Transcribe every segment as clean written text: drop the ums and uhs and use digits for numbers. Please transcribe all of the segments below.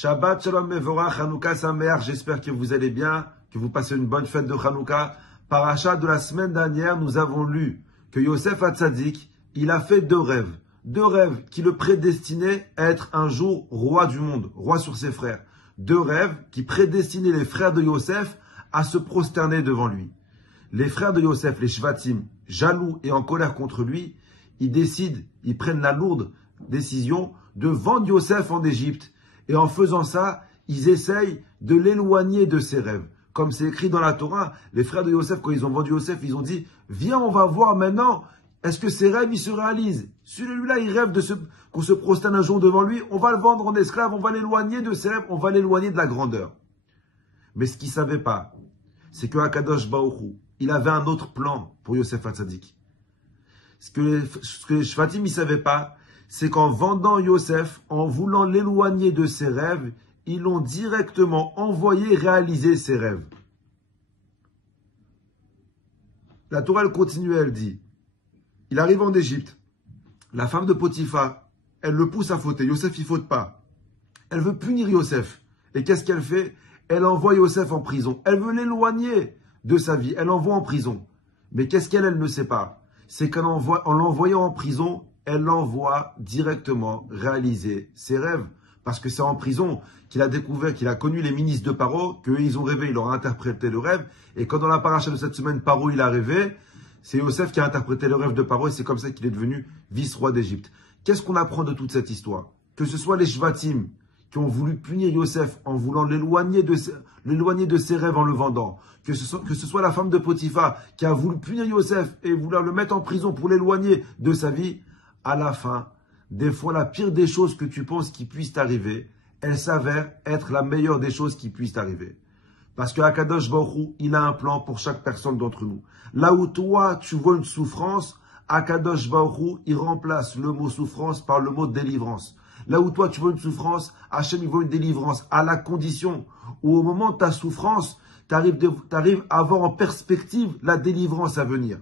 Shabbat Shalom Mevorach, Hanouka Sameach, j'espère que vous allez bien, que vous passez une bonne fête de Hanouka. Paracha de la semaine dernière, nous avons lu que Yosef Hatzadik, il a fait deux rêves qui le prédestinaient à être un jour roi du monde, roi sur ses frères. Deux rêves qui prédestinaient les frères de Yosef à se prosterner devant lui. Les frères de Yosef, les Shvatim, jaloux et en colère contre lui, ils prennent la lourde décision de vendre Yosef en Égypte. Et en faisant ça, ils essayent de l'éloigner de ses rêves. Comme c'est écrit dans la Torah, les frères de Yosef, quand ils ont vendu Yosef, ils ont dit, viens, on va voir maintenant, est-ce que ses rêves, ils se réalisent? Celui-là, il rêve qu'on se prosterne un jour devant lui, on va le vendre en esclave, on va l'éloigner de ses rêves, on va l'éloigner de la grandeur. Mais ce qu'ils ne savaient pas, c'est que Akadosh Baruch Hu, il avait un autre plan pour Yosef Hatzadik. Ce que les Shvatim ne savaient pas, c'est qu'en vendant Yosef, en voulant l'éloigner de ses rêves, ils l'ont directement envoyé réaliser ses rêves. La Torah, elle continue, elle dit, il arrive en Égypte, la femme de Potiphar, elle le pousse à fauter, Yosef il faute pas. Elle veut punir Yosef. Et qu'est-ce qu'elle fait? Elle envoie Yosef en prison. Elle veut l'éloigner de sa vie, elle l'envoie en prison. Mais qu'est-ce qu'elle ne sait pas? C'est qu'en l'envoyant en prison, elle l'envoie directement réaliser ses rêves. Parce que c'est en prison qu'il a découvert, qu'il a connu les ministres de Paro, qu'eux ils ont rêvé, il leur a interprété le rêve. Et quand dans la paracha de cette semaine, Paro il a rêvé, c'est Yosef qui a interprété le rêve de Paro et c'est comme ça qu'il est devenu vice-roi d'Égypte. Qu'est-ce qu'on apprend de toute cette histoire? Que ce soit les Shvatim qui ont voulu punir Yosef en voulant l'éloigner de ses rêves en le vendant, que ce soit la femme de Potiphar qui a voulu punir Yosef et vouloir le mettre en prison pour l'éloigner de sa vie, à la fin, des fois la pire des choses que tu penses qui puissent t'arriver, elle s'avère être la meilleure des choses qui puissent t'arriver. Parce que Akadosh Baruch Hu, il a un plan pour chaque personne d'entre nous. Là où toi, tu vois une souffrance, Akadosh Baruch Hu, il remplace le mot souffrance par le mot délivrance. Là où toi, tu vois une souffrance, Hachem, il voit une délivrance, à la condition où au moment de ta souffrance, tu arrives à avoir en perspective la délivrance à venir.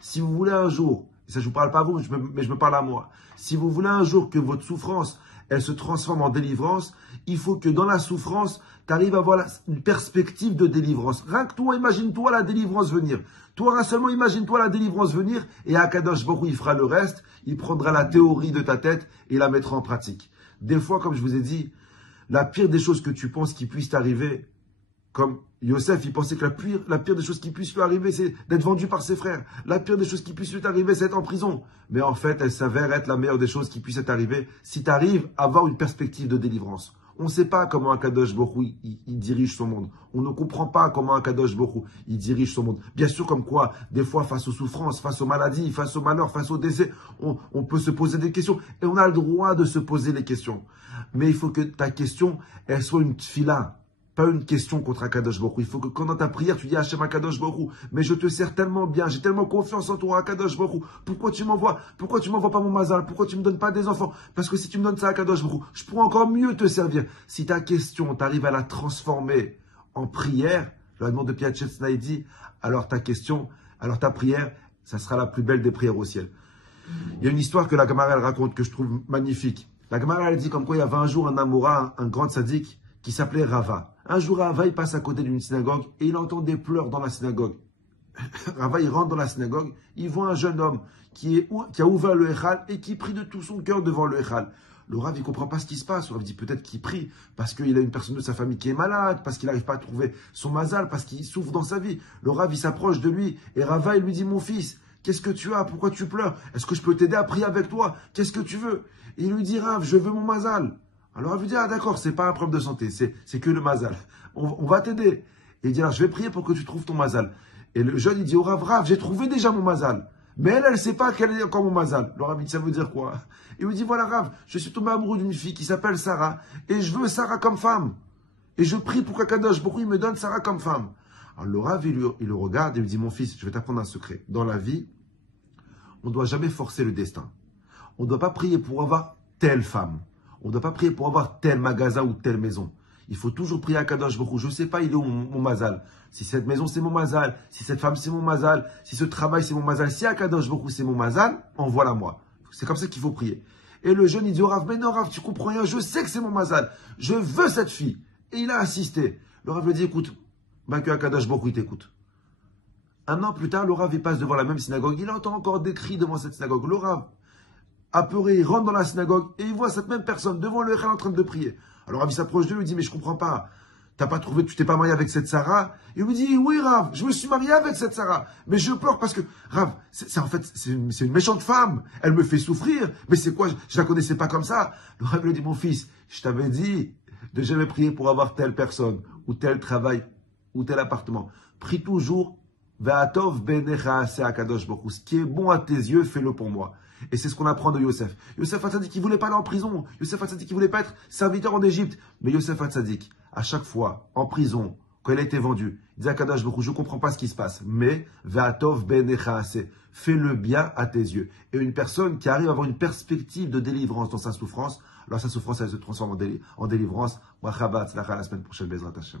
Si vous voulez un jour, et ça je ne vous parle pas à vous, mais je me parle à moi, si vous voulez un jour que votre souffrance, elle se transforme en délivrance, il faut que dans la souffrance, tu arrives à avoir une perspective de délivrance. Rien que toi, imagine-toi la délivrance venir. Toi, seulement imagine-toi la délivrance venir et Akadosh Baruch Hu, il fera le reste. Il prendra la théorie de ta tête et la mettra en pratique. Des fois, comme je vous ai dit, la pire des choses que tu penses qui puissent t'arriver, comme Yosef, il pensait que la pire des choses qui puissent lui arriver, c'est d'être vendu par ses frères. La pire des choses qui puissent lui arriver, c'est d'être en prison. Mais en fait, elle s'avère être la meilleure des choses qui puissent t'arriver si tu arrives à avoir une perspective de délivrance. On ne sait pas comment Akadosh Baruch Hu, il dirige son monde. On ne comprend pas comment Akadosh Baruch Hu, il dirige son monde. Bien sûr, comme quoi, des fois, face aux souffrances, face aux maladies, face aux malheurs, face aux décès, on peut se poser des questions. Et on a le droit de se poser les questions. Mais il faut que ta question, elle soit une tfila. Pas une question contre Akadosh Baruch Hu. Il faut que quand dans ta prière, tu dis Hachem Akadosh Baruch Hu, mais je te sers tellement bien, j'ai tellement confiance en toi, Akadosh Baruch Hu. Pourquoi tu m'envoies pas mon mazal? Pourquoi tu me donnes pas des enfants? Parce que si tu me donnes ça, Akadosh Baruch Hu, je pourrais encore mieux te servir. Si ta question, tu arrives à la transformer en prière, le demande de Piat Shetzna dit, alors ta prière, ça sera la plus belle des prières au ciel. Il y a une histoire que la Gemara elle raconte que je trouve magnifique. La Gemara elle dit comme quoi il y avait un jour un Amora, un grand tzaddik, qui s'appelait Rava. Un jour, Rava, il passe à côté d'une synagogue et il entend des pleurs dans la synagogue. Rava, il rentre dans la synagogue, il voit un jeune homme qui a ouvert le Echal et qui prie de tout son cœur devant le Echal. Le Rav, il ne comprend pas ce qui se passe. Le Rav dit peut-être qu'il prie parce qu'il a une personne de sa famille qui est malade, parce qu'il n'arrive pas à trouver son mazal, parce qu'il souffre dans sa vie. Le Rav, il s'approche de lui et Rava, il lui dit, mon fils, qu'est-ce que tu as? Pourquoi tu pleures? Est-ce que je peux t'aider à prier avec toi? Qu'est-ce que tu veux? Et il lui dit, Rav, je veux mon mazal. Alors elle lui dit, ah d'accord, c'est pas un problème de santé, c'est que le mazal. On va t'aider. Et il dit, alors je vais prier pour que tu trouves ton mazal. Et le jeune, il dit, oh Rav, j'ai trouvé déjà mon mazal. Mais elle ne sait pas quel est encore mon mazal. Le Rav dit, ça veut dire quoi? Il lui dit, voilà Rav, je suis tombé amoureux d'une fille qui s'appelle Sarah, et je veux Sarah comme femme. Et je prie pour qu'Akadosh Baruch Hu me donne Sarah comme femme. Alors le Rav, il le regarde et lui dit, mon fils, je vais t'apprendre un secret. Dans la vie, on ne doit jamais forcer le destin. On ne doit pas prier pour avoir telle femme. On ne doit pas prier pour avoir tel magasin ou telle maison. Il faut toujours prier à Kadosh Baruch Hu. Je ne sais pas, il est où mon mazal. Si cette maison, c'est mon mazal. Si cette femme, c'est mon mazal. Si ce travail, c'est mon mazal. Si à Kadosh Baruch Hu, c'est mon mazal, envoie-la moi. C'est comme ça qu'il faut prier. Et le jeune, il dit au Rav, mais non, Rav, tu comprends rien, je sais que c'est mon mazal. Je veux cette fille. Et il a insisté. Le Rav lui dit, écoute, que Akadosh Baruch Hu t'écoute. Un an plus tard, le Rav, il passe devant la même synagogue. Il entend encore des cris devant cette synagogue. Le Rav, apeuré, il rentre dans la synagogue et il voit cette même personne devant le Echal en train de prier. Alors Rav, il s'approche de lui, il dit, mais je comprends pas. Tu t'es pas marié avec cette Sarah? Il lui dit, oui, Rav, je me suis marié avec cette Sarah. Mais je pleure parce que, Rav, c'est une méchante femme. Elle me fait souffrir. Mais c'est quoi? Je la connaissais pas comme ça. Le Rav lui dit, mon fils, je t'avais dit de jamais prier pour avoir telle personne, ou tel travail, ou tel appartement. Prie toujours, Ve'atov benecha ase akadosh baruch hu. Ce qui est bon à tes yeux, fais-le pour moi. Et c'est ce qu'on apprend de Yosef. Yosef Hatzadik, il voulait pas aller en prison. Yosef Hatzadik, il voulait pas être serviteur en Égypte. Mais Yosef Hatzadik, à chaque fois, en prison, quand il a été vendu, il dit à Kadosh Baruch Hu, je comprends pas ce qui se passe. Mais, Ve'atov benecha ase. Fais le bien à tes yeux. Et une personne qui arrive à avoir une perspective de délivrance dans sa souffrance, alors sa souffrance, elle se transforme en délivrance. La semaine prochaine, Bezrat Hashem.